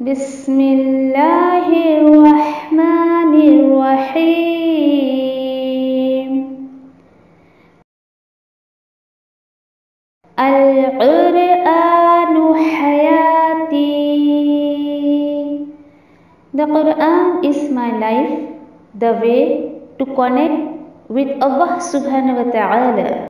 بسم اللہ الرحمن الرحیم القرآن حیاتی. The Quran is my life, the way to connect with Allah subhanahu wa ta'ala.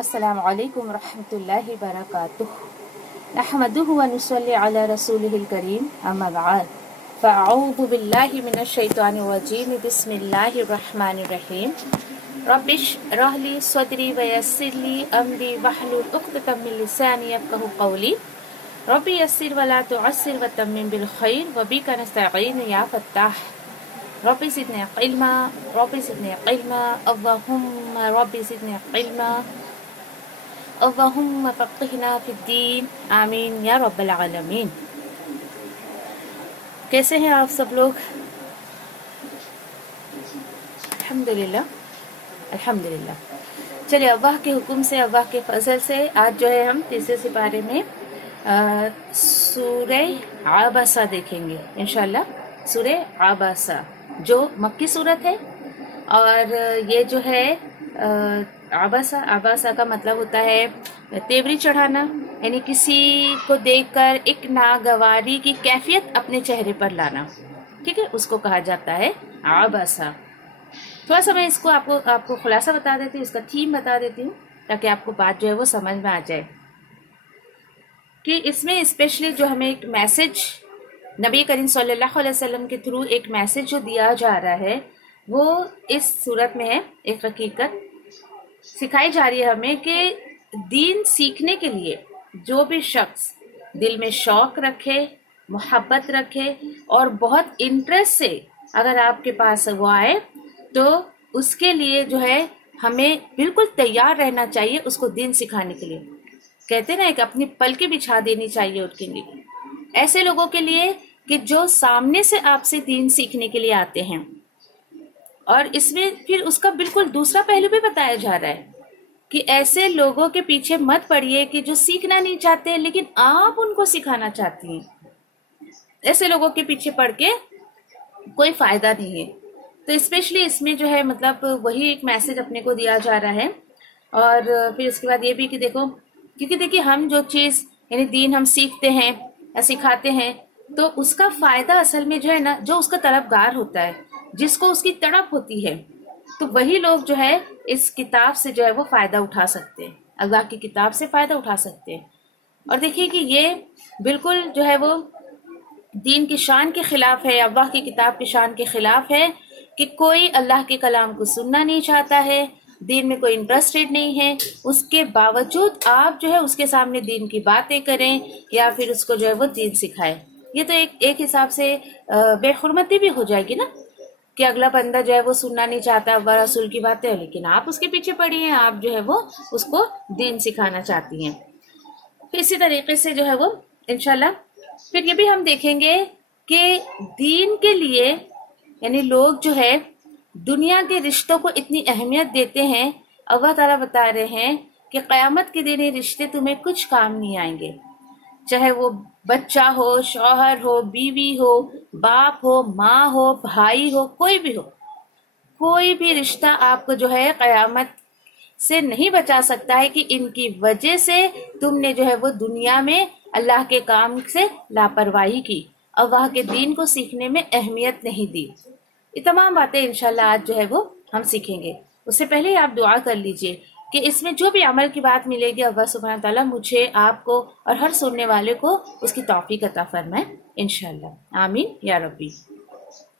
السلام علیکم ورحمۃ اللہ وبرکاتہ. نحمده ونصلی علی رسولہ الکریم، اما بعد فاعوذ باللہ من الشیطان الرجیم. بسم اللہ الرحمن الرحیم. رب اشرح لی صدری ویسر لی امری واحلل عقدۃ من لسانی یفقهوا قولی. رب یسر ولا تعسر وتمم بالخیر وبک نستعین یا فتاح. رب زدنی علما رب زدنی علما اللہم رب زدنی علما اللہم فقہنا فی الدین آمین یا رب العالمین. کیسے ہیں آپ سب لوگ؟ الحمدللہ الحمدللہ. چلیے، اللہ کے حکم سے، اللہ کے فضل سے آج جو ہے ہم تیسرے سپارے میں سورہ عبسہ دیکھیں گے انشاءاللہ. سورہ عبسہ جو مکی صورت ہے، اور یہ جو ہے عبسہ کا مطلب ہوتا ہے تیوری چڑھانا، یعنی کسی کو دیکھ کر ایک ناگواری کی کیفیت اپنے چہرے پر لانا. ٹھیک ہے، اس کو کہا جاتا ہے عبسہ. تھوڑا سا میں اس کو آپ کو خلاصہ بتا دیتی ہوں، اس کا تھیم بتا دیتی ہوں تاکہ آپ کو بات جو ہے وہ سمجھ میں آ جائے کہ اس میں اسپیشلی جو ہمیں ایک میسج نبی کریم صلی اللہ علیہ وسلم کے تھرو ایک میسج جو دیا جا رہا ہے وہ اس صورت میں ہے. ایک حقیقت سکھائی جا رہی ہے ہمیں کہ دین سیکھنے کے لیے جو بھی شخص دل میں شوق رکھے، محبت رکھے اور بہت انٹرسٹ سے اگر آپ کے پاس وہ آئے تو اس کے لیے جو ہے ہمیں بالکل تیار رہنا چاہیے اس کو دین سکھانے کے لیے. کہتے ہیں نا، ایک اپنی پلکیں بچھا دینی چاہیے ان کے لیے، ایسے لوگوں کے لیے کہ جو سامنے سے آپ سے دین سیکھنے کے لیے آتے ہیں. اور اس میں پھر اس کا بالکل دوسرا پہلو بھی بتایا جا رہا ہے کہ ایسے لوگوں کے پیچھے مت پڑیے کہ جو سیکھنا نہیں چاہتے لیکن آپ ان کو سکھانا چاہتی ہیں. ایسے لوگوں کے پیچھے پڑ کے کوئی فائدہ نہیں ہے. تو اسپیشلی اس میں جو ہے مطلب وہی ایک میسج اپنے کو دیا جا رہا ہے. اور پھر اس کے بعد یہ بھی کہ دیکھو، کیونکہ دیکھیے ہم جو چیز یعنی دین ہم سیکھتے ہیں یا سکھاتے ہیں تو اس کا فائدہ اصل میں جو ہے نا، جو اس کا طلبگار ہوتا ہے، جس کو اس کی تڑپ ہوتی ہے، تو وہی لوگ جو ہے اس کتاب سے جو ہے وہ فائدہ اٹھا سکتے ہیں، اللہ کی کتاب سے فائدہ اٹھا سکتے ہیں. اور دیکھیے کہ یہ بالکل جو ہے وہ دین کی شان کے خلاف ہے، اللہ کی کتاب کی شان کے خلاف ہے کہ کوئی اللہ کے کلام کو سننا نہیں چاہتا ہے، دین میں کوئی انٹرسٹڈ نہیں ہے، اس کے باوجود آپ جو ہے اس کے سامنے دین کی باتیں کریں یا پھر اس کو جو ہے وہ دین سکھائیں. یہ تو ایک حساب سے بے حرمتی بھی ہو جائے گی نا، کہ اگلا بندہ جو ہے وہ سننا نہیں چاہتا اللہ رسول کی باتیں، لیکن آپ اس کے پیچھے پڑی ہیں، آپ جو ہے وہ اس کو دین سکھانا چاہتی ہیں. پھر اسی طریقے سے جو ہے وہ انشاءاللہ پھر یہ بھی ہم دیکھیں گے کہ دین کے لیے یعنی لوگ جو ہے دنیا کے رشتوں کو اتنی اہمیت دیتے ہیں. اللہ تعالیٰ بتا رہے ہیں کہ قیامت کے دن یہ رشتے تمہیں کچھ کام نہیں آئیں گے، چاہے وہ بچہ ہو، شوہر ہو، بیوی ہو، باپ ہو، ماں ہو، بھائی ہو، کوئی بھی ہو. کوئی بھی رشتہ آپ کو جو ہے قیامت سے نہیں بچا سکتا ہے کہ ان کی وجہ سے تم نے جو ہے وہ دنیا میں اللہ کے کام سے لاپرواہی کی، اللہ کے دین کو سیکھنے میں اہمیت نہیں دی. یہ تمام باتیں انشاءاللہ آج جو ہے وہ ہم سیکھیں گے. اس سے پہلے آپ دعا کر لیجئے کہ اس میں جو بھی عمل کی بات ملے گی اللہ سبحانہ تعالیٰ مجھے، آپ کو اور ہر سننے والے کو اس کی توفیق عطا فرمائے انشاءاللہ. آمین یا ربی.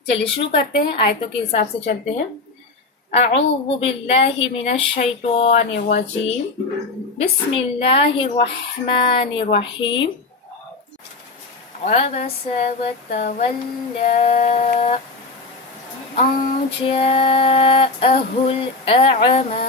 چلیے شروع کرتے ہیں، آیتوں کے حساب سے چلتے ہیں. اعوذ باللہ من الشیطان الرجیم. بسم اللہ الرحمن الرحیم. عبس وتولى أن جاءه الأعمى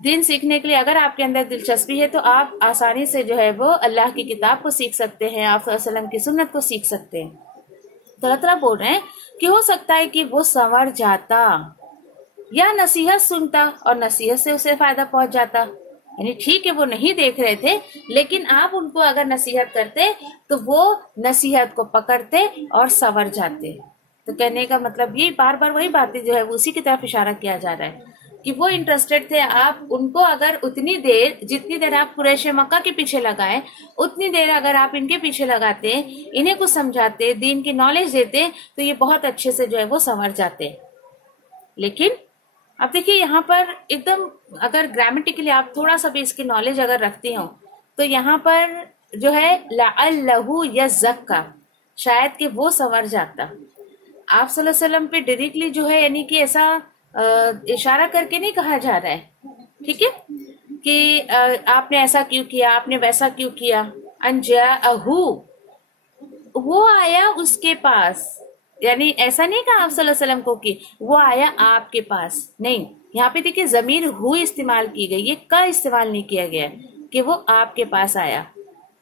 دین سیکھنے کے لیے اگر آپ کے اندر دلچسپی ہے تو آپ آسانی سے جو ہے وہ اللہ کی کتاب کو سیکھ سکتے ہیں، آپ صلی اللہ علیہ وسلم کی سنت کو سیکھ سکتے ہیں۔ تو اللہ تعالیٰ بول رہے ہیں کہ ہو سکتا ہے کہ وہ سنور جاتا یا نصیحت سنتا اور نصیحت سے اسے فائدہ پہنچ جاتا، یعنی ٹھیک ہے وہ نہیں دیکھ رہے تھے لیکن آپ ان کو اگر نصیحت کرتے تو وہ نصیحت کو پکڑتے اور سنور جاتے۔ تو کہنے کا مطلب یہ بار بار وہی باتیں جو ہے اسی کی طرف اشارہ کیا جا رہا ہے کہ وہ انٹرسٹڈ تھے، آپ ان کو اگر اتنی دیر جتنی دیر آپ قریش مکہ کے پیچھے لگائے اتنی دیر اگر آپ ان کے پیچھے لگاتے، انہیں کچھ سمجھاتے، دین کی نالج دیتے تو یہ بہت اچھے سے جو ہے وہ سنور جاتے۔ لیکن اب دیکھیے یہاں پر ایک دم اگر گرامیٹیکلی آپ تھوڑا سا بھی اس کی نالج اگر رکھتے ہوں تو یہاں پر جو ہے لعلہ یزکا، شاید کہ وہ سنور جاتا۔ آپ صلی اللہ علیہ وسلم پہ ڈائریکٹلی جو ہے یعنی کہ ایسا اشارہ کر کے نہیں کہا جا رہا ہے، ٹھیک ہے، کہ آپ نے ایسا کیوں کیا، آپ نے ویسا کیوں کیا۔ ان جاءہو، وہ آیا اس کے پاس، یعنی ایسا نہیں کہا آپ صلی اللہ علیہ وسلم کو کہ وہ آیا آپ کے پاس، نہیں، یہاں پہ دیکھیے ضمیر ہو استعمال کی گئی، یہ کا استعمال نہیں کیا گیا کہ وہ آپ کے پاس آیا،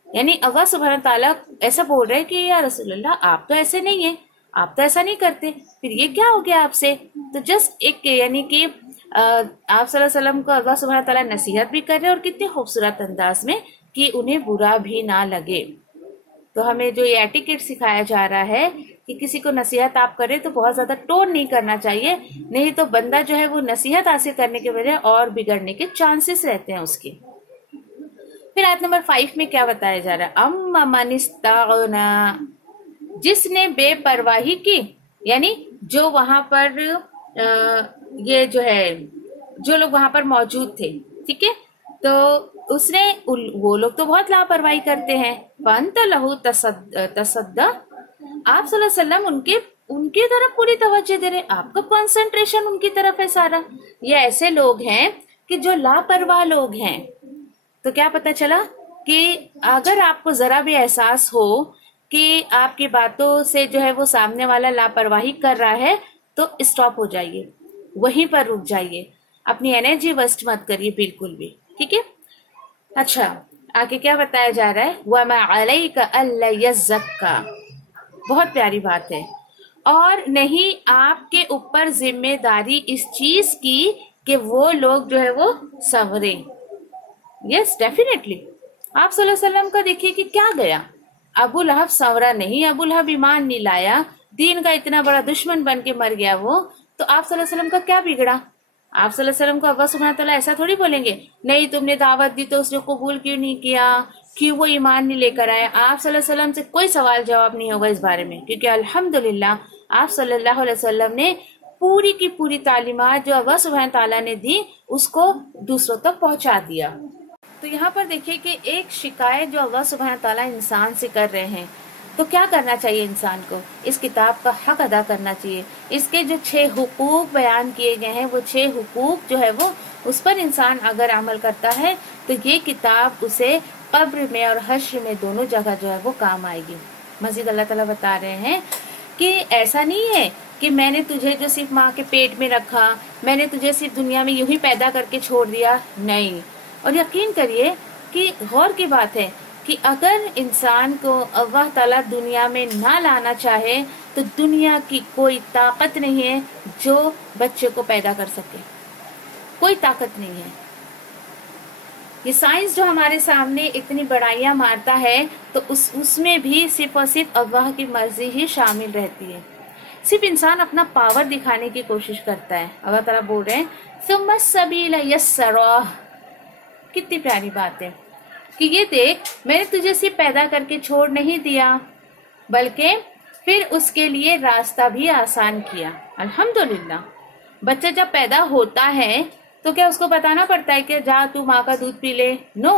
یعنی اللہ سبحانہ تعالیٰ ایسا بول رہے کہ یا رسول اللہ آپ تو ایسے نہیں ہیں، آپ تو ایسا نہیں کرتے، پھر یہ کیا ہو گیا آپ سے؟ تو جسٹ ایک یعنی کہ آپ صلی اللہ علیہ وسلم کو اللہ سبحانہ تعالیٰ نصیحت بھی کر رہے اور کتنے خوبصورت انداز میں کہ انہیں برا بھی نہ لگے۔ تو ہمیں جو یہ ایٹیکیٹ سکھایا جا رہا ہے کہ کسی کو نصیحت آپ کریں تو بہت زیادہ ٹون نہیں کرنا چاہیے، نہیں تو بندہ جو ہے وہ نصیحت حاصل کرنے کے بجائے اور بگڑنے کے چانسز رہتے ہیں اس کے۔ پھر آیت نمبر 5 میں کیا بتایا جا رہا ہے؟ اما من استغنا، جس نے بے پرواہی کی، یعنی جو وہاں پر یہ جو ہے جو لوگ وہاں پر موجود تھے، ٹھیک ہے، تو اس نے وہ لوگ تو بہت لاپرواہی کرتے ہیں، فانت لہو تصدہ، آپ صلی اللہ علیہ وسلم ان کی طرف پوری توجہ دے رہے، آپ کا کنسنٹریشن ان کی طرف ہے سارا۔ یہ ایسے لوگ ہیں کہ جو لاپرواہ لوگ ہیں۔ تو کیا پتہ چلا کہ اگر آپ کو ذرا بھی احساس ہو کہ آپ کی باتوں سے جو ہے وہ سامنے والا لاپرواہی کر رہا ہے تو اسٹاپ ہو جائیے، وہیں پر رک جائیے، اپنی انرجی ویسٹ مت کریے بالکل بھی، ٹھیک ہے۔ اچھا آگے کیا بتایا جا رہا ہے؟ وَمَا عَلَيْكَ أَلَّا يَزَّكَّى، بہت پیاری بات ہے، اور نہیں آپ کے اوپر ذمہ داری اس چیز کی کہ وہ لوگ جو ہے وہ سنوریں۔ یس ڈیفینیٹلی آپ صلی اللہ علیہ وسلم کا دیکھیے کہ کیا گیا، ابو لہب سنورا نہیں، ابو لہب ایمان نہیں لایا، دین کا اتنا بڑا دشمن بن کے مر گیا وہ، تو آپ صلی اللہ علیہ وسلم کا کیا بگڑا؟ آپ صلی اللہ علیہ وسلم کو اللہ سبحانہ تعالیٰ ایسا تھوڑی بولیں گے نہیں تم نے دعوت دی تو اس نے قبول کیوں نہیں کیا، کیوں وہ ایمان نہیں لے کر آئے۔ آپ صلی اللہ علیہ وسلم سے کوئی سوال جواب نہیں ہوگا اس بارے میں، کیونکہ الحمدللہ آپ صلی اللہ علیہ وسلم نے پوری کی پوری تعلیمات جو اللہ سبحانہ تعالیٰ نے دی اس کو دوسروں تک پہنچا دیا۔ تو یہاں پر دیکھیے کہ ایک شکایت جو اللہ سبحانہ تعالیٰ انسان سے کر رہے ہیں، تو کیا کرنا چاہیے انسان کو؟ اس کتاب کا حق ادا کرنا چاہیے، اس کے جو 6 حقوق بیان کیے گئے ہیں وہ 6 حقوق جو ہے وہ اس پر انسان اگر عمل کرتا ہے تو یہ کتاب اسے قبر میں اور حشر میں دونوں جگہ جو ہے وہ کام آئے گی۔ مزید اللہ تعالیٰ بتا رہے ہیں کہ ایسا نہیں ہے کہ میں نے تجھے جو صرف ماں کے پیٹ میں رکھا، میں نے تجھے صرف دنیا میں یوں ہی پیدا کر کے چھوڑ دیا، نہیں۔ اور یقین کریے کہ غور کی بات ہے کہ اگر انسان کو اللہ تعالیٰ دنیا میں نہ لانا چاہے تو دنیا کی کوئی طاقت نہیں ہے جو بچے کو پیدا کر سکے، کوئی طاقت نہیں ہے۔ یہ سائنس جو ہمارے سامنے اتنی بڑائیاں مارتا ہے تو اس میں بھی صرف اور صرف اللہ کی مرضی ہی شامل رہتی ہے، صرف انسان اپنا پاور دکھانے کی کوشش کرتا ہے۔ اللہ تعالیٰ بول رہے ہیں ثم السبیل یسرہ، کتنی پیاری بات ہے کہ یہ دیکھ میں نے تجھے صرف پیدا کر کے چھوڑ نہیں دیا بلکہ پھر اس کے لیے راستہ بھی آسان کیا۔ الحمدللہ بچہ جب پیدا ہوتا ہے تو کیا اس کو بتانا پڑتا ہے کہ جا تو ماں کا دودھ پی لے؟ نو،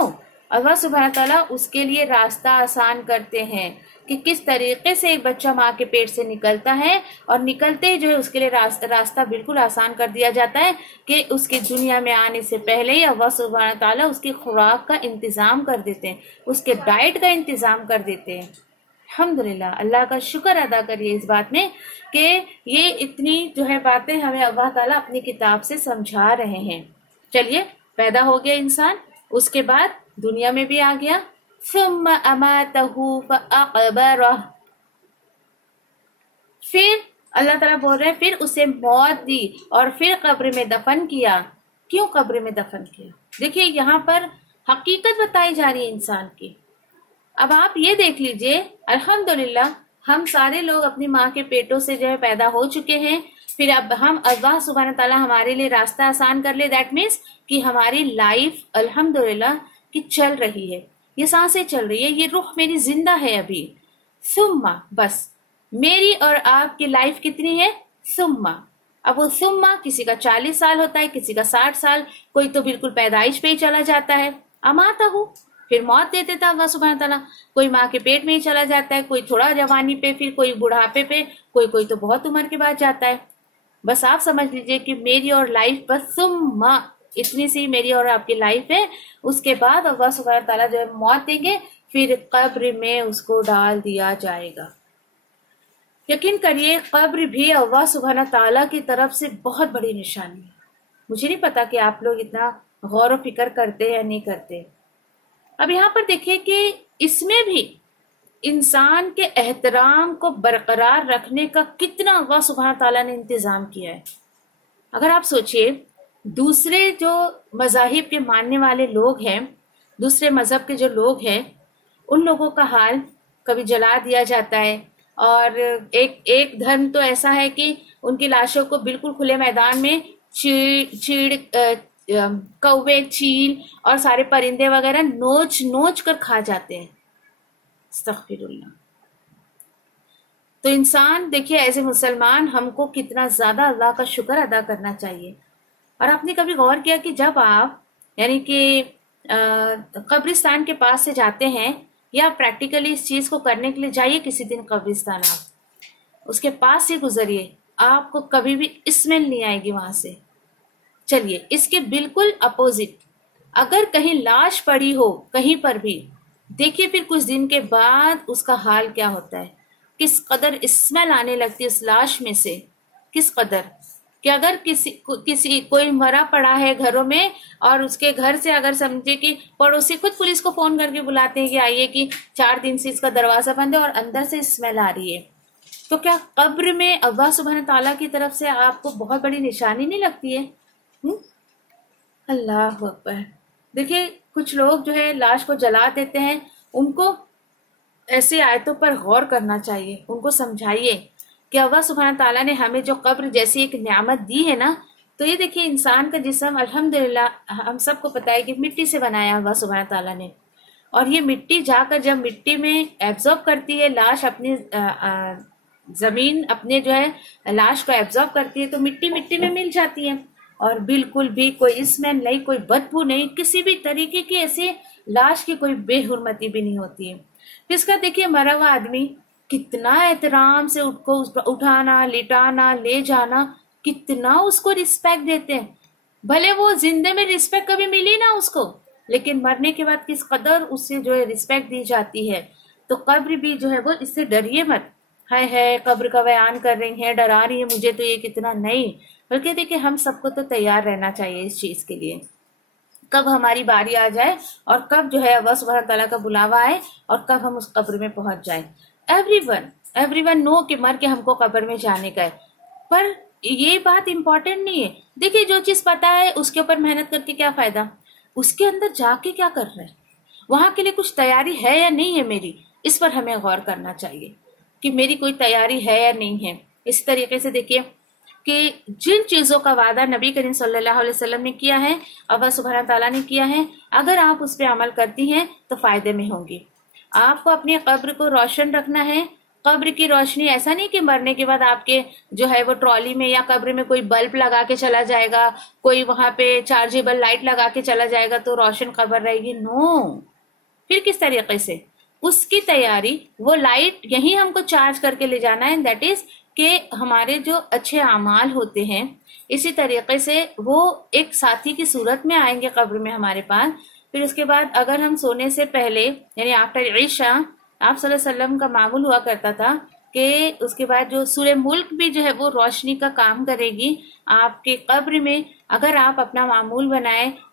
اللہ سبحانہ تعالیٰ اس کے لیے راستہ آسان کرتے ہیں کہ کس طریقے سے ایک بچہ ماں کے پیٹ سے نکلتا ہے، اور نکلتے ہی جو ہے اس کے لیے راستہ بالکل آسان کر دیا جاتا ہے کہ اس کے دنیا میں آنے سے پہلے ہی اللہ سبحانہ تعالیٰ اس کی خوراک کا انتظام کر دیتے ہیں، اس کے ڈائٹ کا انتظام کر دیتے ہیں۔ الحمدللہ اللہ کا شکر ادا کریے اس بات میں کہ یہ اتنی جو ہے باتیں ہمیں اللہ تعالیٰ اپنی کتاب سے سمجھا رہے ہیں۔ چلیے پیدا ہو گیا انسان، اس کے بعد دنیا میں بھی آ گیا. ثم اماتہ فاقبرہ، پھر اللہ تعالیٰ بول رہے ہیں پھر اسے موت دی اور پھر قبر میں دفن کیا. کیوں قبر میں دفن کیا؟ دیکھیے یہاں پر حقیقت بتائی جا رہی ہے انسان کی. اب آپ یہ دیکھ لیجئے، الحمدللہ ہم سارے لوگ اپنی ماں کے پیٹوں سے جو ہے پیدا ہو چکے ہیں. پھر اب ہم اللہ سبحانہ تعالیٰ ہمارے لیے راستہ آسان کر لے. دیٹ مینس کہ ہماری لائف الحمدللہ کی چل رہی ہے، یہ سانسیں چل رہی ہے، یہ روح میری زندہ ہے ابھی. ثم، بس میری اور آپ کی لائف کتنی ہے؟ ثم. اب وہ ثم کسی کا 40 سال ہوتا ہے، کسی کا 60 سال، کوئی تو بالکل پیدائش پہ ہی چلا جاتا ہے. اماتہ، پھر موت دے دیتا اللہ سبحانہ تعالیٰ. کوئی ماں کے پیٹ میں ہی چلا جاتا ہے، کوئی تھوڑا جوانی پہ، پھر کوئی بڑھاپے پہ، کوئی تو بہت عمر کے بعد جاتا ہے. بس آپ سمجھ لیجئے کہ میری اور لائف بس ثم اتنی سی میری اور آپ کی لائف ہے. اس کے بعد اللہ سبحانہ تعالیٰ جو ہے موت دیں گے، پھر قبر میں اس کو ڈال دیا جائے گا. یقین کریے قبر بھی اللہ سبحانہ تعالیٰ کی طرف سے بہت بڑی نشانی ہے. مجھے نہیں پتا کہ آپ لوگ اتنا غور و فکر کرتے یا نہیں کرتے. اب یہاں پر دیکھیں کہ اس میں بھی انسان کے احترام کو برقرار رکھنے کا کتنا اللہ سبحانہ تعالیٰ نے انتظام کیا ہے. اگر آپ سوچئے دوسرے جو مذاہب کے ماننے والے لوگ ہیں، دوسرے مذہب کے جو لوگ ہیں، ان لوگوں کا حال کبھی جلا دیا جاتا ہے، اور ایک دھرم تو ایسا ہے کہ ان کی لاشوں کو بالکل کھلے میدان میں کوے، چیل اور سارے پرندے وغیرہ نوچ کر کھا جاتے ہیں. استغفر اللہ. تو انسان دیکھیے ایز اے مسلمان ہم کو کتنا زیادہ اللہ کا شکر ادا کرنا چاہیے. اور آپ نے کبھی غور کیا کہ جب آپ یعنی کہ قبرستان کے پاس سے جاتے ہیں، یا پریکٹیکلی اس چیز کو کرنے کے لیے جائیے کسی دن قبرستان، آپ اس کے پاس سے گزریے، آپ کو کبھی بھی اسمیل نہیں آئے گی وہاں سے. چلیے اس کے بالکل اپوزٹ، اگر کہیں لاش پڑی ہو کہیں پر بھی، دیکھیے پھر کچھ دن کے بعد اس کا حال کیا ہوتا ہے، کس قدر اسمیل آنے لگتی ہے اس لاش میں سے. کس قدر کہ اگر کوئی مرا پڑا ہے گھروں میں، اور اس کے گھر سے اگر سمجھے کہ پڑوسی خود پولیس کو فون کر کے بلاتے ہیں کہ آئیے کہ 4 دن سے اس کا دروازہ بند ہے اور اندر سے اسمیل آ رہی ہے، تو کیا قبر میں اللہ سبحانہ تعالیٰ کی طرف سے آپ کو بہت بڑی نشانی نہیں لگتی ہے؟ اللہ اکبر. دیکھیے کچھ لوگ جو ہے لاش کو جلا دیتے ہیں، ان کو ایسے آیتوں پر غور کرنا چاہیے، ان کو سمجھائیے کہ اللہ سبحانہ تعالیٰ نے ہمیں جو قبر جیسی ایک نعمت دی ہے نا. تو یہ دیکھیے انسان کا جسم الحمدللہ ہم سب کو پتہ ہے کہ مٹی سے بنایا اللہ سبحانہ تعالیٰ نے، اور یہ مٹی جا کر جب مٹی میں ایبزارب کرتی ہے، لاش اپنی زمین اپنے جو ہے لاش کو ایبزارب کرتی ہے، تو مٹی میں مل جاتی ہے، اور بالکل بھی کوئی اسمیل نہیں، کوئی بدبو نہیں، کسی بھی طریقے کی ایسے لاش کی کوئی بے حرمتی بھی نہیں ہوتی ہے. پھر اس کا دیکھیے مرا ہوا آدمی کتنا احترام سے اس کو اٹھانا، لٹانا، لے جانا، کتنا اس کو رسپیکٹ دیتے ہیں. بھلے وہ زندے میں رسپیکٹ کبھی ملی نہ اس کو، لیکن مرنے کے بعد کس قدر اس سے جو ہے رسپیکٹ دی جاتی ہے. تو قبر بھی جو ہے وہ اس سے ڈریے مت، ہے قبر کا بیان کر رہی ہیں، ڈرا رہی ہے مجھے تو یہ کتنا نہیں، بلکہ دیکھیں ہم سب کو تو تیار رہنا چاہیے اس چیز کے لیے. کب ہماری باری آ جائے اور کب جو ہے اللہ سبحانہ تعالیٰ کا بلاوا آئے اور کب ہم اس قبر میں پہنچ جائیں. ایوری ون نو کہ مر کے ہم کو قبر میں جانے کا ہے، پر یہ بات امپورٹنٹ نہیں ہے. دیکھیے جو چیز پتا ہے اس کے اوپر محنت کر کے کیا فائدہ، اس کے اندر جا کے کیا کر رہے ہیں، وہاں کے لیے کچھ تیاری ہے یا نہیں ہے میری، اس پر ہمیں غور کرنا چاہیے کہ میری کوئی تیاری ہے یا نہیں ہے. اس طریقے سے دیکھیے کہ جن چیزوں کا وعدہ نبی کریم صلی اللہ علیہ وسلم نے کیا ہے، اللہ سبحانہ تعالیٰ نے کیا ہے، اگر آپ اس پہ عمل کرتی ہیں تو فائدے میں ہوں گی. آپ کو اپنی قبر کو روشن رکھنا ہے. قبر کی روشنی ایسا نہیں کہ مرنے کے بعد آپ کے جو ہے وہ ٹرالی میں یا قبر میں کوئی بلب لگا کے چلا جائے گا، کوئی وہاں پہ چارجیبل لائٹ لگا کے چلا جائے گا تو روشن قبر رہے گی. نو. پھر کس طریقے سے اس کی تیاری، وہ لائٹ یہیں ہم کو چارج کر کے لے جانا ہے. دیٹ از کہ ہمارے جو اچھے اعمال ہوتے ہیں اسی طریقے سے وہ ایک ساتھی کی صورت میں آئیں گے قبر میں ہمارے پاس. پھر اس کے بعد اگر ہم سونے سے پہلے یعنی آفٹر عشاء، آپ صلی اللہ علیہ وسلم کا معمول ہوا کرتا تھا کہ اس کے بعد جو سورہ ملک بھی جو ہے وہ روشنی کا کام کرے گی آپ کے قبر میں. اگر آپ اپنا معمول بنائیں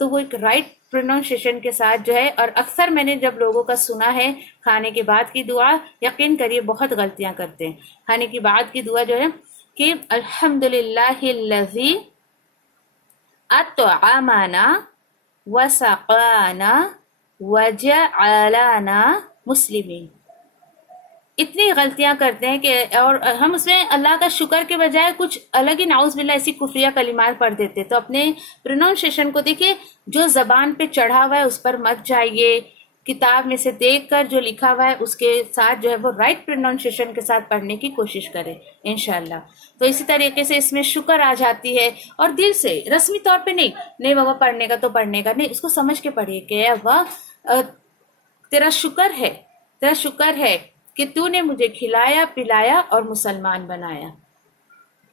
تو وہ ایک رائٹ پروننسیشن کے ساتھ جو ہے. اور اکثر میں نے جب لوگوں کا سنا ہے کھانے کے بعد کی دعا، یقین کریے بہت غلطیاں کرتے ہیں. کھانے کے بعد کی دعا جو ہے کہ الحمدللہ الذی اطعمنا وسقانا وجعلنا مسلمین. اتنی غلطیاں کرتے ہیں کہ اور ہم اس میں اللہ کا شکر کے بجائے کچھ الگ ہی نعوذ باللہ ایسی کفریہ کلمات پڑھ دیتے. تو اپنے پروننسیشن کو دیکھیے، جو زبان پہ چڑھا ہوا ہے اس پر مت جائیے. کتاب میں سے دیکھ کر جو لکھا ہوا ہے اس کے ساتھ جو ہے وہ رائٹ پروننسیشن کے ساتھ پڑھنے کی کوشش کریں انشاءاللہ. تو اسی طریقے سے اس میں شکر آ جاتی ہے، اور دل سے، رسمی طور پہ نہیں بابا پڑھنے کا تو پڑھنے کا نہیں، اس کو سمجھ کے پڑھیے کہ اللہ تیرا شکر ہے کہ تو نے مجھے کھلایا پلایا اور مسلمان بنایا.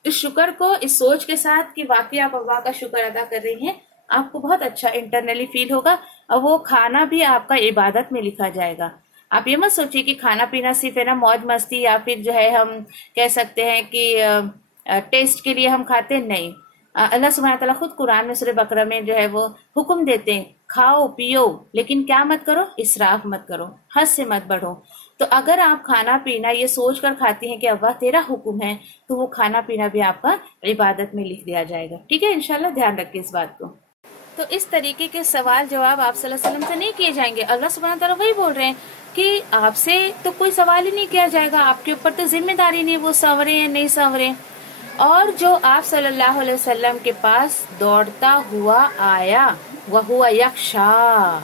اس شکر کو اس سوچ کے ساتھ کہ واقعی آپ اللہ کا شکر ادا کر رہی ہیں، آپ کو بہت اچھا انٹرنلی فیل ہوگا، اور وہ کھانا بھی آپ کا عبادت میں لکھا جائے گا. آپ یہ مت سوچیے کہ کھانا پینا صرف ہے نا موج مستی، یا پھر جو ہے ہم کہہ سکتے ہیں کہ ٹیسٹ کے لیے ہم کھاتے. نہیں، اللہ سبحانہ تعالیٰ خود قرآن میں سورہ بقرہ میں جو ہے وہ حکم دیتے ہیں کھاؤ پیو، لیکن کیا مت کرو، اسراف مت کرو، حد سے مت بڑھو. تو اگر آپ کھانا پینا یہ سوچ کر کھاتی ہیں کہ اللہ تیرا حکم ہے، تو وہ کھانا پینا بھی آپ کا عبادت میں لکھ دیا جائے گا. ٹھیک ہے، انشاءاللہ دھیان رکھیں اس بات کو. تو اس طریقے کے سوال جواب آپ صلی اللہ علیہ وسلم سے نہیں کیے جائیں گے. اللہ سبحانہ تعالیٰ وہی بول رہے ہیں کہ آپ سے تو کوئی سوال ہی نہیں کیا جائے گا، آپ کے اوپر تو ذمہ داری نہیں وہ سنورے یا نہیں سنورے. اور جو آپ صلی اللہ علیہ وسلم کے پاس دوڑتا ہوا آیا وہو یخشا،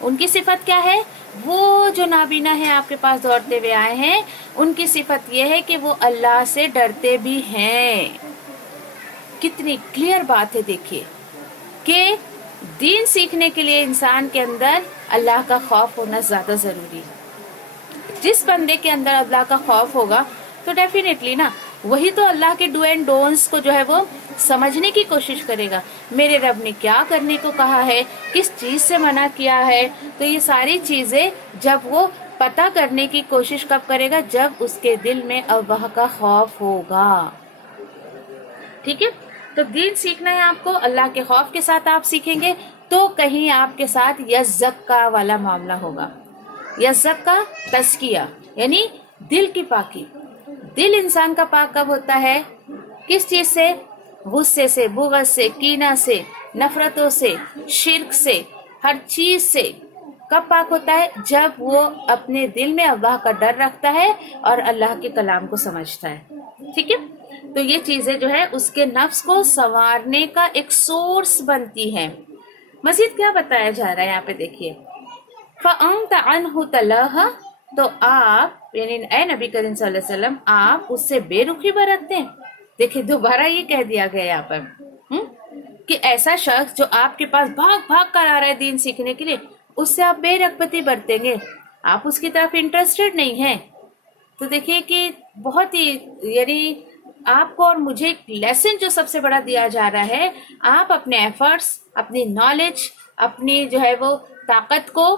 ان کی صفت کیا ہے؟ وہ جو نابینا ہے آپ کے پاس دوڑتے ہوئے آئے ہیں، ان کی صفت یہ ہے کہ وہ اللہ سے ڈرتے بھی ہیں. کتنی کلیئر بات ہے دیکھیے کہ دین سیکھنے کے لیے انسان کے اندر اللہ کا خوف ہونا زیادہ ضروری. جس بندے کے اندر اللہ کا خوف ہوگا تو ڈیفینیٹلی نا وہی تو اللہ کے ڈو اینڈ ڈونٹس کو جو ہے وہ سمجھنے کی کوشش کرے گا. میرے رب نے کیا کرنے کو کہا ہے، کس چیز سے منع کیا ہے. تو یہ ساری چیزیں جب وہ پتہ کرنے کی کوشش کب کرے گا؟ جب اس کے دل میں اللہ کا خوف ہوگا. ٹھیک ہے، تو دین سیکھنا ہے آپ کو، اللہ کے خوف کے ساتھ آپ سیکھیں گے تو کہیں آپ کے ساتھ یزکا والا معاملہ ہوگا. یزکا تزکیہ یعنی دل کی پاکی. دل انسان کا پاک کب ہوتا ہے؟ کس چیز سے؟ غصے سے، بغض سے، کینہ سے، نفرتوں سے، شرک سے، ہر چیز سے. کب پاک ہوتا ہے؟ جب وہ اپنے دل میں اللہ کا ڈر رکھتا ہے اور اللہ کے کلام کو سمجھتا ہے. ٹھیک ہے، تو یہ چیزیں جو ہے اس کے نفس کو سنوارنے کا ایک سورس بنتی ہیں. مزید کیا بتایا جا رہا ہے یہاں پہ دیکھیے، فَأَنْتَ عَنْهُ تَلَاهَا، تو آپ یعنی اے نبی کریم صلی اللہ علیہ وسلم آپ اس سے بے رخی برتتے ہیں. دیکھیں دوبارہ یہ کہہ دیا گیا یہاں پر کہ ایسا شخص جو آپ کے پاس بھاگ بھاگ کر آ رہا ہے دین سیکھنے کے لیے، اس سے آپ بے رغبتی برتیں گے، آپ اس کی طرف انٹرسٹڈ نہیں ہیں. تو دیکھیے کہ بہت ہی یعنی آپ کو اور مجھے ایک لیسن جو سب سے بڑا دیا جا رہا ہے، آپ اپنے ایفرٹس، اپنی نالج، اپنی جو ہے وہ طاقت کو،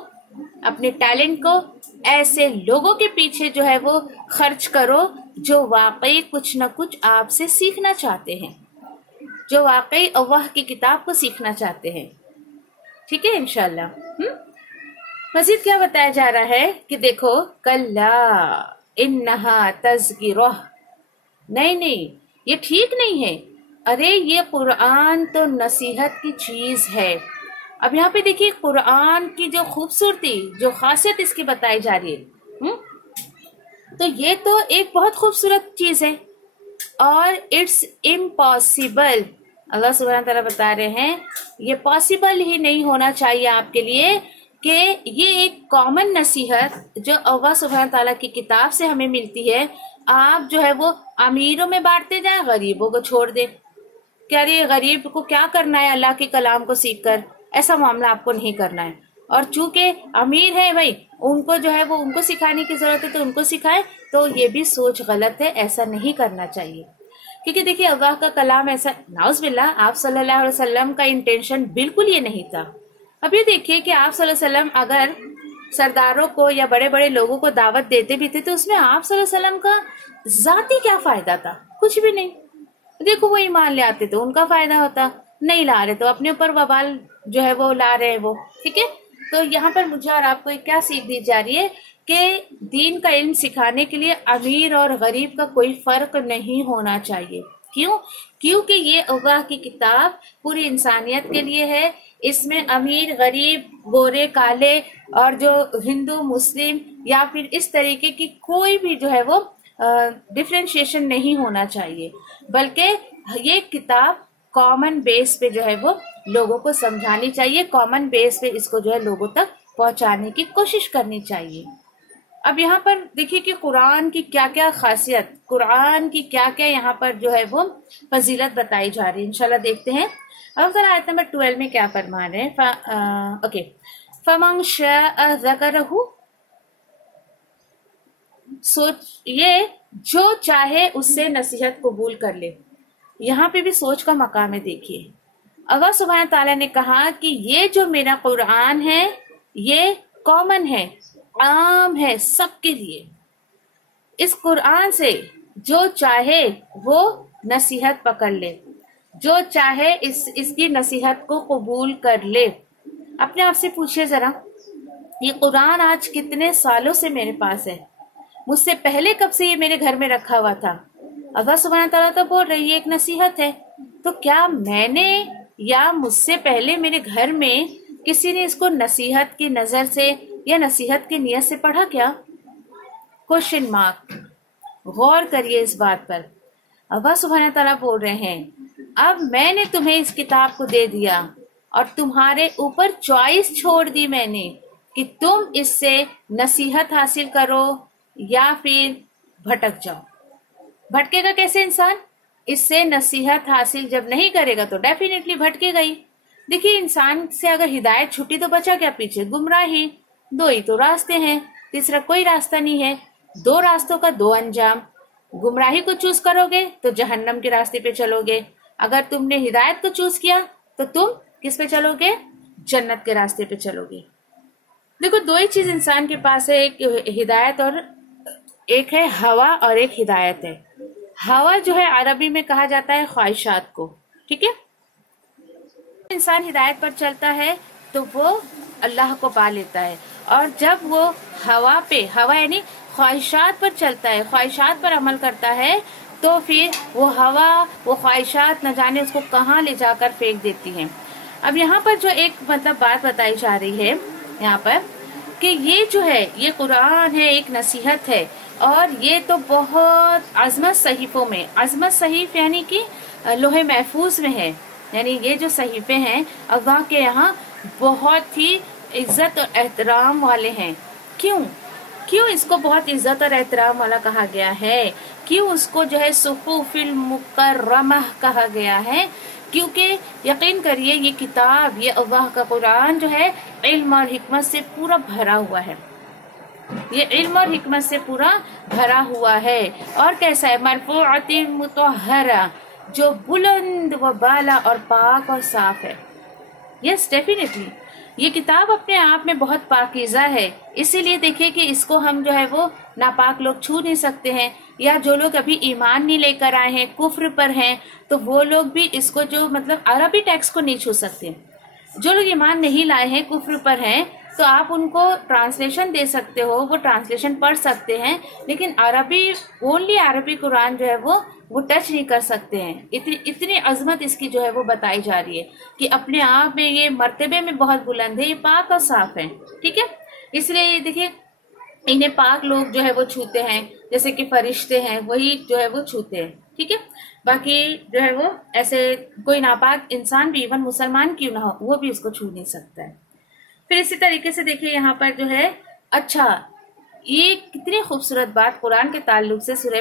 اپنے ٹیلنٹ کو ایسے لوگوں کے پیچھے جو ہے وہ خرچ کرو جو واقعی کچھ نہ کچھ آپ سے سیکھنا چاہتے ہیں، جو واقعی اللہ کی کتاب کو سیکھنا چاہتے ہیں. ٹھیک ہے انشاءاللہ. مزید کیا بتایا جا رہا ہے کہ دیکھو کلا انہا تذکرہ، نہیں یہ ٹھیک نہیں ہے. ارے یہ قرآن تو نصیحت کی چیز ہے. اب یہاں پہ دیکھیے قرآن کی جو خوبصورتی، جو خاصیت اس کی بتائی جا رہی ہے، تو یہ تو ایک بہت خوبصورت چیز ہے اور اٹس امپاسبل. اللہ سبحانہ تعالیٰ بتا رہے ہیں یہ پاسبل ہی نہیں ہونا چاہیے آپ کے لیے کہ یہ ایک کامن نصیحت جو اللہ سبحانہ تعالیٰ کی کتاب سے ہمیں ملتی ہے، آپ جو ہے وہ امیروں میں بانٹتے جائیں، غریبوں کو چھوڑ دیں. کیا یہ غریب کو کیا کرنا ہے اللہ کے کلام کو سیکھ کر؟ ایسا معاملہ آپ کو نہیں کرنا ہے. اور چونکہ امیر ہے بھائی، ان کو جو ہے وہ ان کو سکھانے کی ضرورت ہے تو ان کو سکھائے. تو یہ بھی سوچ غلط ہے، ایسا نہیں کرنا چاہیے. کیونکہ دیکھیے اللہ کا کلام ایسا، نعوذ باللہ، آپ صلی اللہ علیہ وسلم کا انٹینشن بالکل یہ نہیں تھا. اب یہ دیکھیے کہ آپ صلی اللہ علیہ وسلم اگر سرداروں کو یا بڑے بڑے لوگوں کو دعوت دیتے بھی تھے تو اس میں آپ صلی اللہ علیہ وسلم کا ذاتی کیا فائدہ تھا؟ کچھ بھی نہیں. دیکھو وہ ایمان لے آتے تو ان کا فائدہ ہوتا، نہیں لا رہے تو اپنے اوپر وبال جو ہے وہ لا رہے وہ. ٹھیک ہے. تو یہاں پر مجھے اور آپ کو ایک کیا سیکھ دی جا رہی ہے کہ دین کا علم سکھانے کے لیے امیر اور غریب کا کوئی فرق نہیں ہونا چاہیے. کیوں؟ کیونکہ یہ اللہ کی کتاب پوری انسانیت کے لیے ہے. اس میں امیر غریب گورے کالے اور جو ہندو مسلم یا پھر اس طریقے کی کوئی بھی جو ہے وہ ڈفرینشیشن نہیں ہونا چاہیے، بلکہ یہ کتاب کامن بیس پہ جو ہے وہ لوگوں کو سمجھانی چاہیے، کامن بیس پہ اس کو جو ہے لوگوں تک پہنچانے کی کوشش کرنی چاہیے. اب یہاں پر دیکھیے کہ قرآن کی کیا کیا خاصیت، قرآن کی کیا کیا یہاں پر جو ہے وہ فضیلت بتائی جا رہی ہے. انشاءاللہ دیکھتے ہیں. اب ذرا آیت نمبر 12 میں کیا فرما رہے ہیں. اوکے. فَمَنْ شَاءَ ذَكَرَهُ، یہ جو چاہے اس سے نصیحت قبول کر لے. یہاں پہ بھی سوچ کا مقام ہے. دیکھیے اللہ سبحانہ تعالیٰ نے کہا کہ یہ جو میرا قرآن ہے یہ کامن ہے، عام ہے سب کے لیے. اس قرآن سے جو چاہے وہ نصیحت پکڑ لے، جو چاہے اس کی نصیحت کو قبول کر لے. اپنے آپ سے پوچھئے ذرا، یہ قرآن آج کتنے سالوں سے میرے پاس ہے؟ مجھ سے پہلے کب سے یہ میرے گھر میں رکھا ہوا تھا؟ اللہ سبحانہ تعالیٰ تو بول رہی ہے ایک نصیحت ہے. تو کیا میں نے یا مجھ سے پہلے میرے گھر میں کسی نے اس کو نصیحت کی نظر سے یا نصیحت کی نیت سے پڑھا کیا؟ Question mark. غور کریے اس بات پر. اللہ سبحانہ تعالیٰ بول رہے ہیں اب میں نے تمہیں اس کتاب کو دے دیا اور تمہارے اوپر چوائس چھوڑ دی میں نے کہ تم اس سے نصیحت حاصل کرو یا پھر بھٹک جاؤ. بھٹکے گا کیسے انسان؟ اس سے نصیحت حاصل جب نہیں کرے گا تو ڈیفینیٹلی بھٹکے گا ہی. دیکھیے انسان سے اگر ہدایت چھٹی تو بچا کیا پیچھے؟ گمراہی. دو ہی تو راستے ہیں، تیسرا کوئی راستہ نہیں ہے. دو راستوں کا دو انجام. گمراہی کو چوز کرو گے تو جہنم کے راستے پہ چلو گے، اگر تم نے ہدایت کو چوز کیا تو تم کس پہ چلو گے؟ جنت کے راستے پہ چلو گے. دیکھو دو ہی چیز انسان کے پاس ہے، ایک ہدایت اور ایک ہے ہوا اور ایک ہدایت ہے. ہوا جو ہے عربی میں کہا جاتا ہے خواہشات کو. ٹھیک ہے. انسان ہدایت پر چلتا ہے تو وہ اللہ کو پا لیتا ہے، اور جب وہ ہوا یعنی خواہشات پر چلتا ہے، خواہشات پر عمل کرتا ہے تو پھر وہ ہوا وہ خواہشات نہ جانے اس کو کہاں لے جا کر پھینک دیتی ہیں. اب یہاں پر جو ایک بات بتائی جا رہی ہے یہاں پر کہ یہ جو ہے یہ قرآن ہے، ایک نصیحت ہے، اور یہ تو بہت عظمت صحیفوں میں، عظمت صحیف یعنی کہ لوح محفوظ میں ہے. یعنی یہ جو صحیفے ہیں اللہ کے یہاں بہت ہی عزت اور احترام والے ہیں. کیوں اس کو بہت عزت اور احترام والا کہا گیا ہے؟ کیوں اس کو جو ہے صحف المکرمہ کہا گیا ہے؟ کیونکہ یقین کریے یہ کتاب، یہ اللہ کا قرآن جو ہے علم اور حکمت سے پورا بھرا ہوا ہے. یہ علم اور حکمت سے پورا بھرا ہوا ہے. اور کیسا ہے؟ مرفوعۃ مطہرہ، جو بلند و بالا اور پاک اور صاف ہے. یس ڈیفینیٹلی یہ کتاب اپنے آپ میں بہت پاکیزہ ہے. اسی لیے دیکھیے کہ اس کو ہم جو ہے وہ ناپاک لوگ چھو نہیں سکتے ہیں، یا جو لوگ ابھی ایمان نہیں لے کر آئے ہیں، کفر پر ہیں، تو وہ لوگ بھی اس کو جو عربی ٹیکسٹ کو نہیں چھو سکتے. جو لوگ ایمان نہیں لائے ہیں، کفر پر ہیں، تو آپ ان کو ٹرانسلیشن دے سکتے ہو، وہ ٹرانسلیشن پڑھ سکتے ہیں، لیکن اونلی عربی قرآن جو ہے وہ ٹچ نہیں کر سکتے ہیں. اتنی عظمت اس کی جو ہے وہ بتائی جا رہی ہے کہ اپنے آپ میں یہ مرتبے میں بہت بلند ہے، یہ پاک اور صاف ہے. ٹھیک ہے. اس لیے یہ دیکھیے انہیں پاک لوگ جو ہے وہ چھوتے ہیں، جیسے کہ فرشتے ہیں وہی جو ہے وہ چھوتے ہیں. ٹھیک ہے. باقی جو ہے وہ ایسے کوئی ناپاک انسان بھی، ایون مسلمان کیوں نہ ہو، وہ بھی اس کو چھو نہیں سکتا ہے. پھر اسی طریقے سے دیکھیے یہاں پر جو ہے اچھا یہ کتنی خوبصورت بات قرآن کے تعلق سے سورہ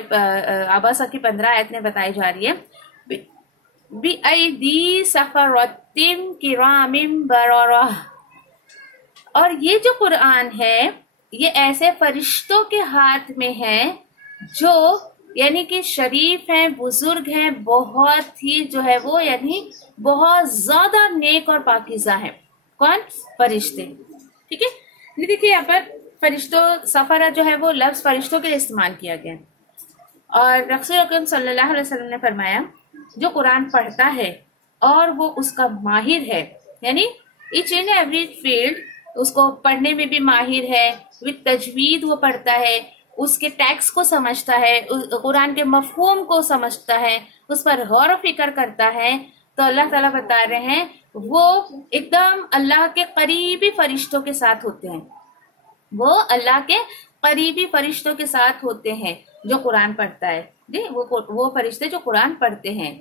عبسہ کی 15 آیت میں بتائی جا رہی ہے. بِأَيْدِي سَفَرَةٍ كِرَامٍ بَرَرَةٍ. اور یہ جو قرآن ہے یہ ایسے فرشتوں کے ہاتھ میں ہے جو یعنی کہ شریف ہیں، بزرگ ہیں، بہت ہی جو ہے وہ یعنی بہت زیادہ نیک اور پاکیزہ ہیں. کون؟ فرشتے. ٹھیک ہے. دیکھیے یہاں پر فرشتوں سفرہ جو ہے وہ لفظ فرشتوں کے لیے استعمال کیا گیا، اور رسول اکرم صلی اللہ علیہ وسلم نے فرمایا جو قرآن پڑھتا ہے اور وہ اس کا ماہر ہے، یعنی ایچ اینڈ ایوری فیلڈ اس کو پڑھنے میں بھی ماہر ہے، وتھ تجوید وہ پڑھتا ہے، اس کے ٹیکسٹ کو سمجھتا ہے، قرآن کے مفہوم کو سمجھتا ہے، اس پر غور و فکر کرتا ہے، تو اللہ تعالیٰ بتا رہے ہیں وہ ایک دم اللہ کے قریبی فرشتوں کے ساتھ ہوتے ہیں، وہ اللہ کے قریبی فرشتوں کے ساتھ ہوتے ہیں جو قرآن پڑھتا ہے، جی وہ فرشتے جو قرآن پڑھتے ہیں۔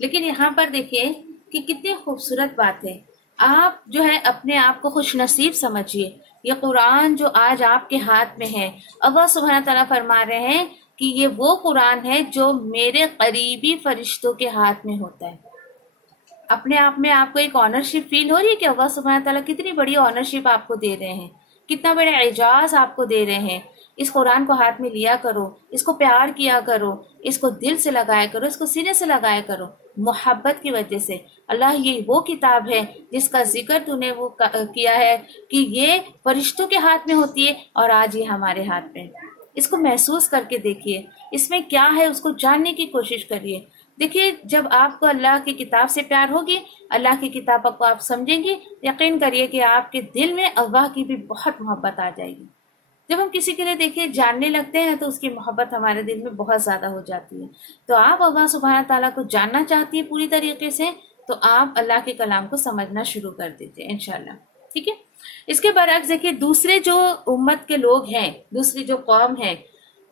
لیکن یہاں پر دیکھیے کہ کتنی خوبصورت بات ہے، آپ جو ہے اپنے آپ کو خوش نصیب سمجھیے، یہ قرآن جو آج آپ کے ہاتھ میں ہے، اللہ سبحانہ تعالیٰ فرما رہے ہیں کہ یہ وہ قرآن ہے جو میرے قریبی فرشتوں کے ہاتھ میں ہوتا ہے۔ اپنے آپ میں آپ کو ایک آنرشپ فیل ہو رہی ہے کہ اللہ سبحانہ تعالیٰ کتنی بڑی آنرشپ آپ کو دے رہے ہیں، کتنا بڑا اعزاز آپ کو دے رہے ہیں۔ اس قرآن کو ہاتھ میں لیا کرو، اس کو پیار کیا کرو، اس کو دل سے لگایا کرو، اس کو سینے سے لگایا کرو، محبت کی وجہ سے۔ اللہ یہ وہ کتاب ہے جس کا ذکر تو نے وہ کیا ہے کہ یہ فرشتوں کے ہاتھ میں ہوتی ہے اور آج یہ ہمارے ہاتھ میں۔ اس کو محسوس کر کے دیکھیے، اس میں کیا ہے اس کو جاننے کی کوشش کریے۔ دیکھیے جب آپ کو اللہ کی کتاب سے پیار ہوگی، اللہ کی کتاب کو آپ سمجھیں گی، یقین کریے کہ آپ کے دل میں اللہ کی بھی بہت محبت آ جائے گی۔ جب ہم کسی کے لیے دیکھیے جاننے لگتے ہیں تو اس کی محبت ہمارے دل میں بہت زیادہ ہو جاتی ہے۔ تو آپ اللہ سبحانہ تعالیٰ کو جاننا چاہتی ہے پوری طریقے سے، تو آپ اللہ کے کلام کو سمجھنا شروع کر دیجیے انشاءاللہ، ٹھیک ہے۔ اس کے برعکس دیکھیے دوسرے جو امت کے لوگ ہیں، دوسری جو قوم ہے،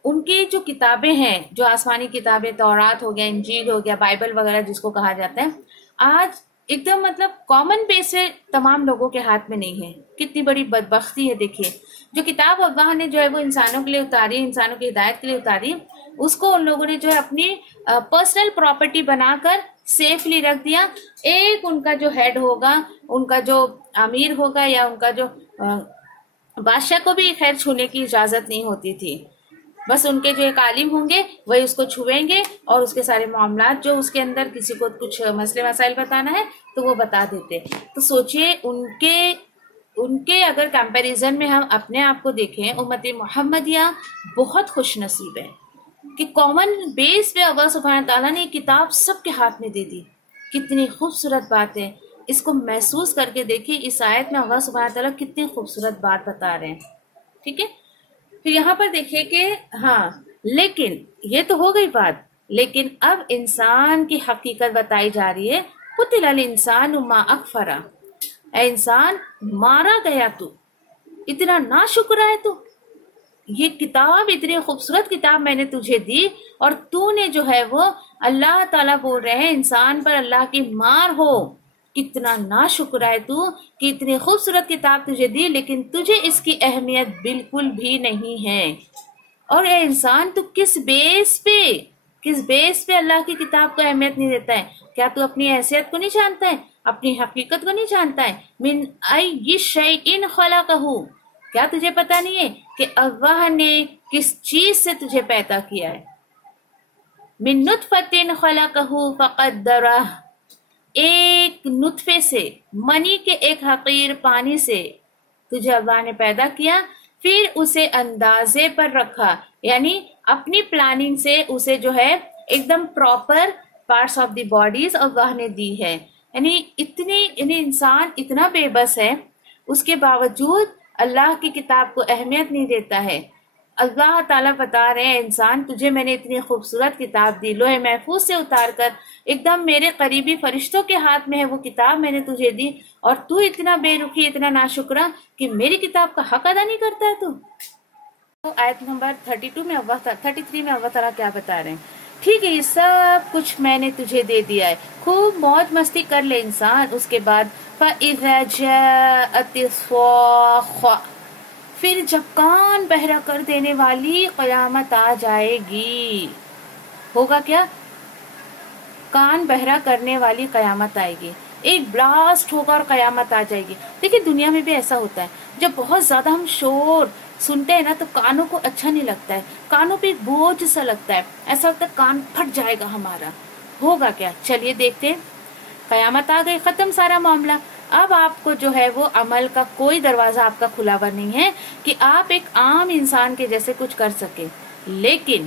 ان کی جو کتابیں ہیں، جو آسمانی کتابیں، تورات ہو گیا، انجیل ہو گیا، بائبل وغیرہ جس کو کہا جاتا ہے، آج ایک دم مطلب کامن بیس سے تمام لوگوں کے ہاتھ میں نہیں ہے۔ کتنی بڑی بدبختی ہے۔ دیکھیے جو کتاب اللہ نے جو ہے وہ انسانوں کے لیے اتاری، انسانوں کی ہدایت کے لیے اتاری، اس کو ان لوگوں نے جو ہے اپنی پرسنل پراپرٹی بنا کر سیفلی رکھ دیا۔ ایک ان کا جو ہیڈ ہوگا، ان کا جو امیر ہوگا یا ان کا جو بادشاہ کو بھی خیر چھونے کی اجازت نہیں ہوتی تھی، بس ان کے جو ایک عالم ہوں گے وہی اس کو چھوئیں گے اور اس کے سارے معاملات جو اس کے اندر کسی کو کچھ مسئلے مسائل بتانا ہے تو وہ بتا دیتے۔ تو سوچئے ان کے اگر کمپیریزن میں ہم اپنے آپ کو دیکھیں، امت محمدیہ بہت خوش نصیب ہے کہ کامن بیس پہ اللہ سبحانہ تعالیٰ نے کتاب سب کے ہاتھ میں دے دی۔ کتنی خوبصورت بات ہے، اس کو محسوس کر کے دیکھیے۔ اس آیت میں اللہ سبحانہ تعالیٰ کتنی خوبصورت بات بتا رہے ہیں، ٹھیک ہے۔ پھر یہاں پر دیکھیے کہ ہاں لیکن یہ تو ہو گئی بات، لیکن اب انسان کی حقیقت بتائی جا رہی ہے۔ قتل الانسان ما اکفرہ، اے انسان مارا گیا تو، اتنا ناشکر ہے تو۔ یہ کتاب اتنی خوبصورت کتاب میں نے تجھے دی اور تو نے جو ہے وہ اللہ تعالیٰ بول رہے ہیں انسان پر اللہ کی مار ہو، کتنا ناشکر ہے تو کہ اتنی خوبصورت کتاب تجھے دی لیکن تجھے اس کی اہمیت بالکل بھی نہیں ہے۔ اور اے انسان تو کس بیس پہ اللہ کی کتاب کو اہمیت نہیں دیتا ہے؟ کیا تو اپنی حیثیت کو نہیں جانتا ہے، اپنی حقیقت کو نہیں جانتا ہے؟ من ای شیء خلقہ، کیا تجھے پتا نہیں ہے کہ اللہ نے کس چیز سے تجھے پیدا کیا ہے؟ من نطفۃ خلقہ فقدرہ، ایک نطفے سے، منی کے ایک حقیر پانی سے تجھے اللہ نے پیدا کیا، پھر اسے اندازے پر رکھا، یعنی اپنی پلاننگ سے اسے جو ہے ایک دم proper parts of the bodies اللہ نے دی ہے۔ یعنی انسان اتنا بے بس ہے، اس کے باوجود اللہ کی کتاب کو اہمیت نہیں دیتا ہے۔ اللہ تعالیٰ بتا رہے ہیں انسان تجھے میں نے اتنی خوبصورت کتاب دی، لوح محفوظ سے اتار کر ایک دم میرے قریبی فرشتوں کے ہاتھ میں ہے وہ کتاب میں نے تجھے دی، اور تو اتنا بے رخی، اتنا ناشکرہ کہ میری کتاب کا حق ادا نہیں کرتا ہے تو آیت نمبر 33 میں اللہ تعالیٰ کیا بتا رہے ہیں؟ ٹھیک ہے یہ سب کچھ میں نے تجھے دے دیا ہے، خوب موج مستی کر لے انسان، اس کے بعد فَإِذَا جَاءَتِ الصَّاخَّةُ، پھر جب کان بہرا کر دینے والی قیامت آ جائے گی، ہوگا کیا؟ کان بہرا کرنے والی قیامت آئے گی، ایک بلاسٹ ہوگا اور قیامت آ جائے گی۔ دیکھیں دنیا میں بھی ایسا ہوتا ہے، جب بہت زیادہ ہم شور سنتے ہیں نا تو کانوں کو اچھا نہیں لگتا ہے، کانوں پہ ایک بوجھ سا لگتا ہے، ایسا لگتا ہے کان پھٹ جائے گا ہمارا۔ ہوگا کیا؟ چلیے دیکھتے ہیں۔ قیامت آ گئی، ختم سارا معاملہ۔ اب آپ کو جو ہے وہ عمل کا کوئی دروازہ آپ کا کھلا ہوا نہیں ہے کہ آپ ایک عام انسان کے جیسے کچھ کر سکیں، لیکن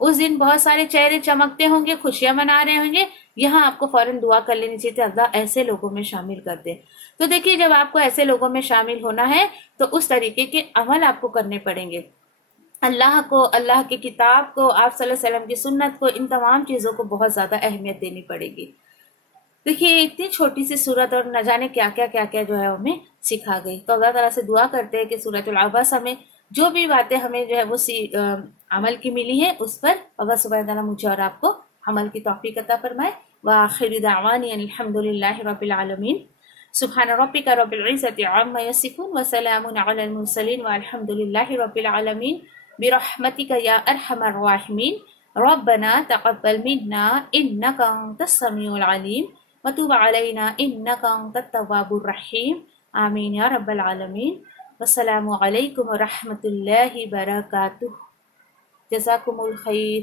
اس دن بہت سارے چہرے چمکتے ہوں گے، خوشیاں منا رہے ہوں گے، یہاں آپ کو فوراً دعا کر لینی چاہیے اللہ ایسے لوگوں میں شامل کر دے۔ تو دیکھیے جب آپ کو ایسے لوگوں میں شامل ہونا ہے تو اس طریقے کے عمل آپ کو کرنے پڑیں گے، اللہ کو، اللہ کی کتاب کو، آپ صلی اللہ علیہ وسلم کی سنت کو، ان تمام چیزوں کو بہت زیادہ اہمیت دینی پڑے گی۔ دیکھیے اتنی چھوٹی سی سورت اور نہ جانے کیا کیا جو ہے ہمیں سکھا گئی۔ تو اللہ تعالیٰ سے دعا کرتے ہیں کہ سورۃ العبس ہمیں جو بھی باتیں ہمیں جو ہے وہ عمل کی ملی ہے اس پر اللہ سبحانہ تعالیٰ مجھے اور آپ کو عمل کی توفیق عطا فرمائے۔ وآخر دعوانی ان الحمد للہ رب العالمین۔ سبحان ربک رب العزۃ عما یصفون وسلام علی المرسلین والحمد للہ رب العالمین برحمتک یا ارحم الراحمین۔ ربنا تقبل منا انک انت السمیع العلیم وتوب علینا انک انت التواب الرحیم۔ آمین یا رب العالمین۔ والسلام علیکم ورحمۃ اللہ وبرکاتہ۔ جزاکم الخیر۔